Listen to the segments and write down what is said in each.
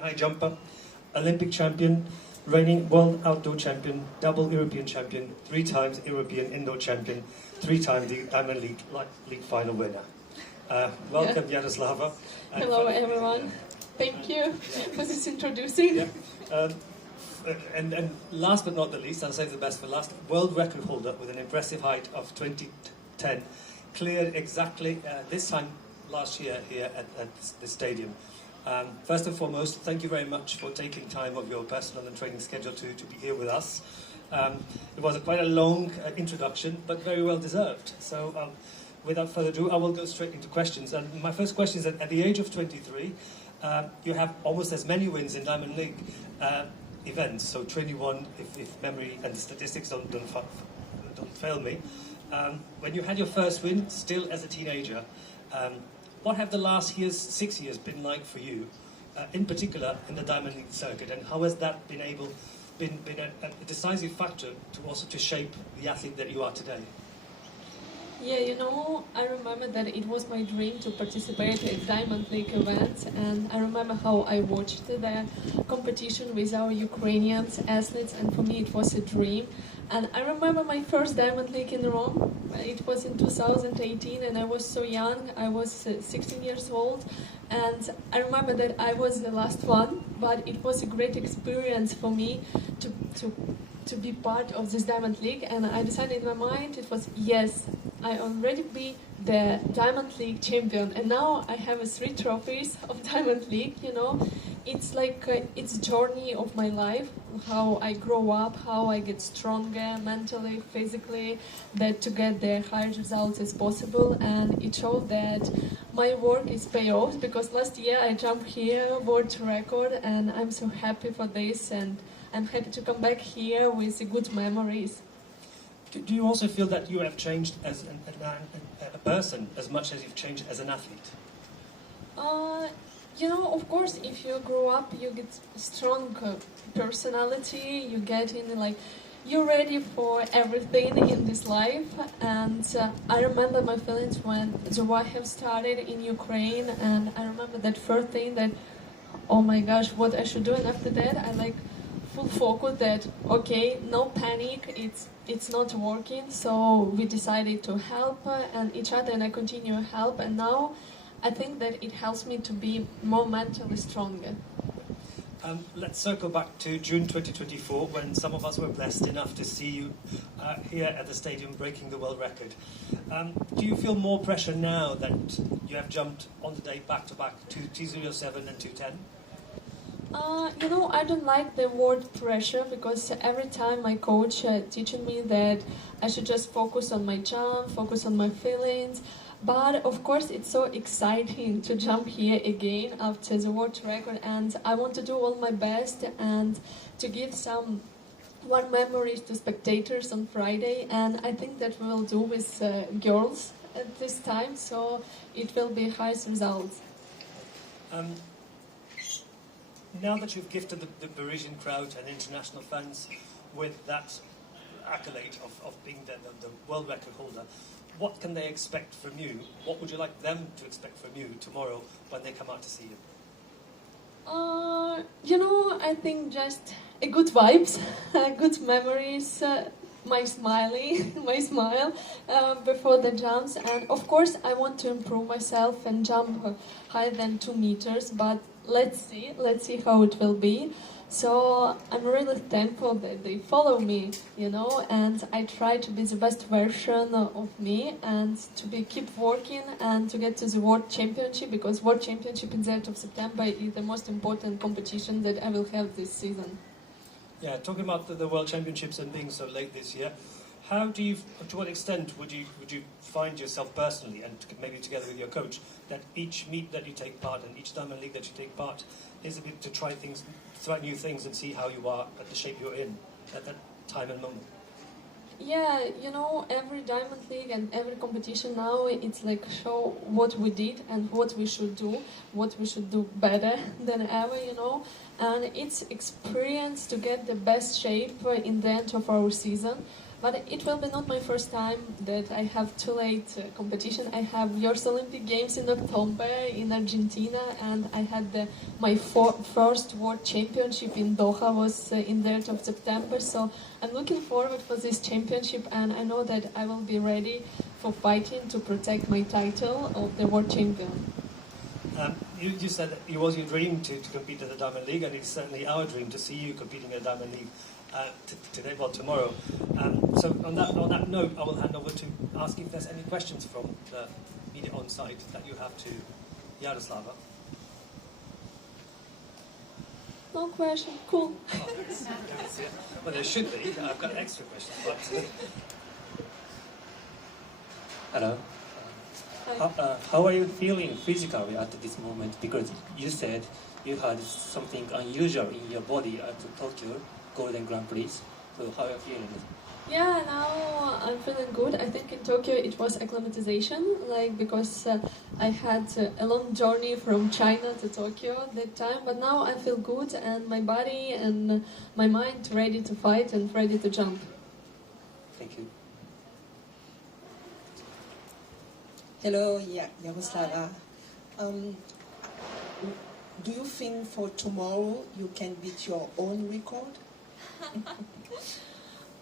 High jumper, Olympic champion, reigning world outdoor champion, double European champion, 3 times European indoor champion, 3 times the Diamond League final winner. Welcome, Yaroslava. Hello, everyone. Thank you for this introducing. Yeah. And last but not the least, I'll save the best for last, world record holder with an impressive height of 2010, cleared exactly this time last year here at the stadium. First and foremost, thank you very much for taking time of your personal and training schedule to be here with us. It was quite a long introduction, but very well deserved. So without further ado, I will go straight into questions. And my first question is that at the age of 23, you have almost as many wins in Diamond League events, so 21 if memory and the statistics don't fail me. When you had your first win, still as a teenager, what have the last 6 years been like for you, in particular in the Diamond League circuit, and how has that been a decisive factor to shape the athlete that you are today? Yeah, I remember that it was my dream to participate at Diamond League events, and I remember how I watched the competition with our Ukrainian athletes, and for me it was a dream. And I remember my first Diamond League in Rome. It was in 2018, and I was so young. I was 16 years old, and I remember that I was the last one, but it was a great experience for me to be part of this Diamond League, and I decided in my mind it was, yes, I already be the Diamond League champion, and now I have 3 trophies of Diamond League, It's like it's a journey of my life, how I grow up, how I get stronger mentally, physically, that to get the highest results as possible, and it showed that my work is pay off, because last year I jumped here, world record, and I'm so happy for this, and I'm happy to come back here with good memories. Do you also feel that you have changed as a person as much as you've changed as an athlete? Of course, if you grow up, you get strong personality, you get in, you're ready for everything in this life. And I remember my feelings when the war have started in Ukraine, and I remember that first thing that, oh my gosh, what I should do. And after that, I full focus that, okay, no panic, it's not working. So we decided to help and each other, and I continue to help, and now I think that it helps me to be more mentally stronger. Let's circle back to June 2024, when some of us were blessed enough to see you here at the stadium breaking the world record. Do you feel more pressure now that you have jumped on the day back-to-back to 207 and 210? I don't like the word pressure, because every time my coach teaching me that I should just focus on my jump, focus on my feelings. But of course it's so exciting to jump here again after the world record, and I want to do all my best and to give some warm memories to spectators on Friday, and I think that we will do with girls at this time, so it will be highest results. Now that you've gifted the Parisian crowd and international fans with that accolade of being the world record holder, what can they expect from you? What would you like them to expect from you tomorrow when they come out to see you? I think just a good vibes, good memories, my smile before the jumps, and of course I want to improve myself and jump higher than 2 meters, but let's see how it will be. So I'm really thankful that they follow me, and I try to be the best version of me, and to keep working and to get to the World Championship, because World Championship in the end of September is the most important competition that I will have this season. Yeah, talking about the World Championships and being so late this year, to what extent would you find yourself personally, and maybe together with your coach, that each meet that you take part in, each Diamond League that you take part, is a bit to try new things and see how you are at the shape you're in at that time and moment? Yeah, every Diamond League and every competition now, it's like show what we did and what we should do better than ever, and it's experience to get the best shape in the end of our season. But it will be not my first time that I have too late competition. I have yours Olympic Games in October in Argentina, and I had my first World Championship in Doha was in the end of September. So I'm looking forward for this championship, and I know that I will be ready for fighting to protect my title of the World Champion. You said that it was your dream to compete at the Diamond League, and it's certainly our dream to see you competing at the Diamond League today, well, tomorrow. So on that note, I will hand over to ask if there's any questions from the media on site that you have to Yaroslava. No question. Cool. Oh, well, there should be. I've got extra questions. But Hello. How are you feeling physically at this moment? Because you said you had something unusual in your body at the Tokyo Golden Grand Prix. So how are you feeling? Yeah, now I'm feeling good. I think in Tokyo it was acclimatization, because I had a long journey from China to Tokyo at that time. But now I feel good, and my body and my mind ready to fight and ready to jump. Thank you. Hello, Yaroslava. Do you think for tomorrow you can beat your own record?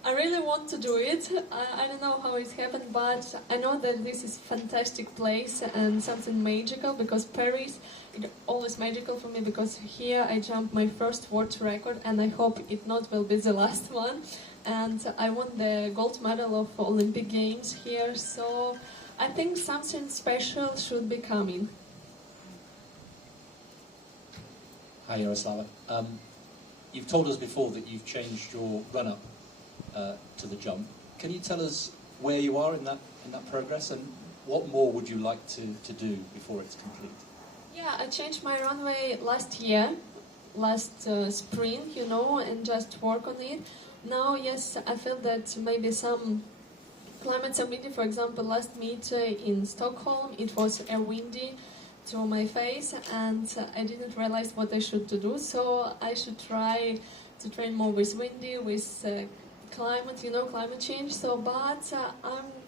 I really want to do it. I don't know how it happened, but I know that this is a fantastic place and something magical, because Paris is always magical for me, because here I jumped my first world record, and I hope it not will be the last one. And I won the gold medal of Olympic Games here, so I think something special should be coming. Hi, Yaroslava. You've told us before that you've changed your run-up to the jump. Can you tell us where you are in that progress, and what more would you like to do before it's complete? Yeah, I changed my runway last year, last spring, and just work on it. Now, yes, I feel that maybe some climate windy. For example, last meet in Stockholm, it was windy to my face, and I didn't realize what I should do. So I should try to train more with windy, with climate, climate change. So, but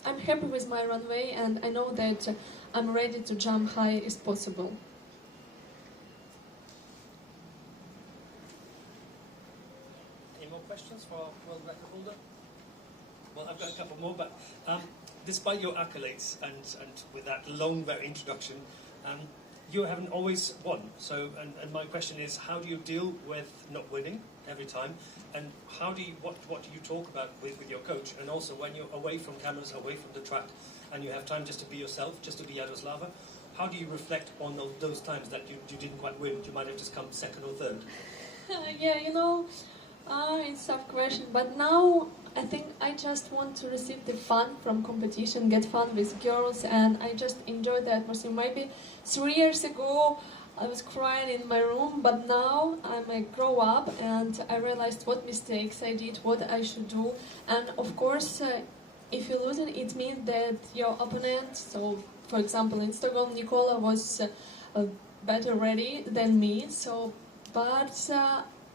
I'm happy with my runway, and I know that I'm ready to jump high as possible. any more questions for our world record holder? Well, I've got a couple more, but despite your accolades and with that long, very introduction, you haven't always won. So, and my question is, how do you deal with not winning every time? And what do you talk about with your coach? And also, when you're away from cameras, away from the track, and you have time just to be yourself, just to be Yaroslava, how do you reflect on those times that you didn't quite win? You might have just come second or third. Yeah, it's a tough question, but now I think I just want to receive the fun from competition, get fun with girls, and I just enjoy the atmosphere. Maybe 3 years ago I was crying in my room, but now I grow up and I realized what mistakes I did, what I should do, and of course, if you lose it means that your opponent, so for example in Stockholm, Nicola was better ready than me, but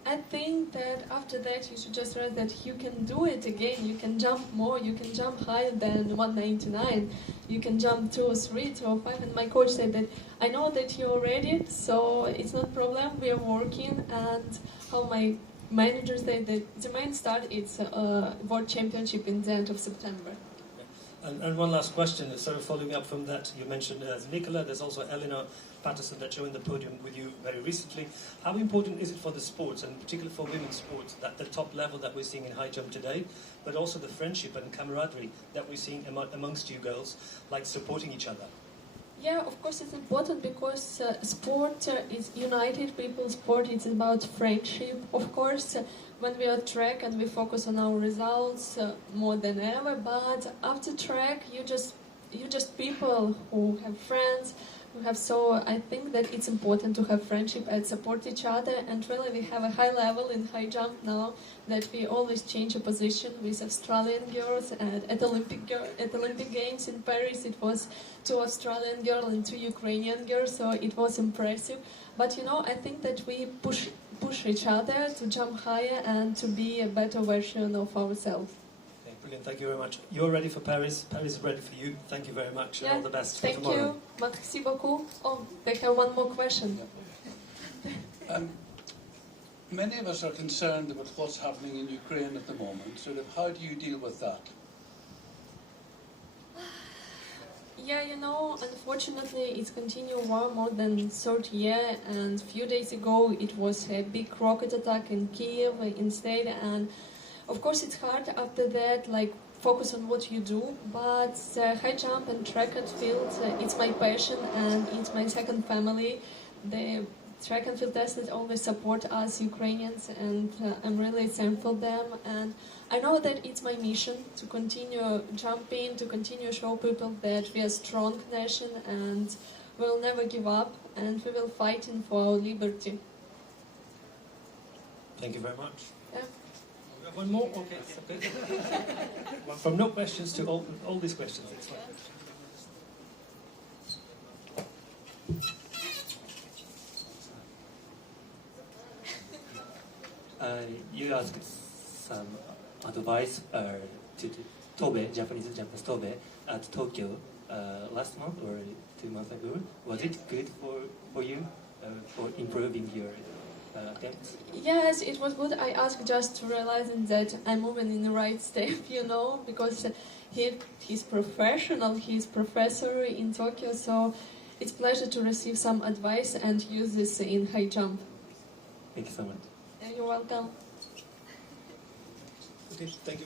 I think that after that you should just realize that you can do it again, you can jump more, you can jump higher than 199, you can jump 203, 205, and my coach said that I know that you're ready, so it's not a problem, we are working, and how my manager said that the main start is World Championship in the end of September. And one last question, sort of following up from that, you mentioned Nicola, there's also Eleanor Patterson that joined the podium with you very recently. How important is it for the sports, and particularly for women's sports, that the top level that we're seeing in high jump today, but also the friendship and camaraderie that we're seeing amongst you girls, like supporting each other? Yeah, of course it's important because sport is united people, sport is about friendship. Of course, when we are track and we focus on our results more than ever, but after track you just people who have friends, who have, so I think that it's important to have friendship and support each other, and really we have a high level in high jump now that we always change a position with Australian girls, and at Olympic Games in Paris it was 2 Australian girls and 2 Ukrainian girls, so it was impressive. But I think that we push each other to jump higher and to be a better version of ourselves. Okay, Brilliant, thank you very much. You're ready for Paris. Paris is ready for you. Thank you very much, and all the best for Thank tomorrow. you. Merci beaucoup. Oh, they have one more question. Many of us are concerned about what's happening in Ukraine at the moment. Sort of, how do you deal with that? Yeah, you know, unfortunately, it's continued war more than 30 years, and a few days ago it was a big rocket attack in Kiev instead, and of course it's hard after that, like, focus on what you do, but high jump and track and field, it's my passion and it's my second family. The track and field athletes always support us Ukrainians, and I'm really thankful them, and I know that it's my mission to continue jumping, to continue show people that we are a strong nation and we'll never give up, and we will fighting for our liberty. Thank you very much. Yeah. We have one more? Okay. Okay. From no questions to all these questions. It's fine. You asked some advice to Tobe, Japanese Tobe, at Tokyo last month or 2 months ago. Was it good for you for improving your attempts? Yes, it was good. I asked just realizing that I'm moving in the right step, you know, because he's professional, he's professor in Tokyo, so it's a pleasure to receive some advice and use this in high jump. Thank you so much. You're welcome. Okay, thank you very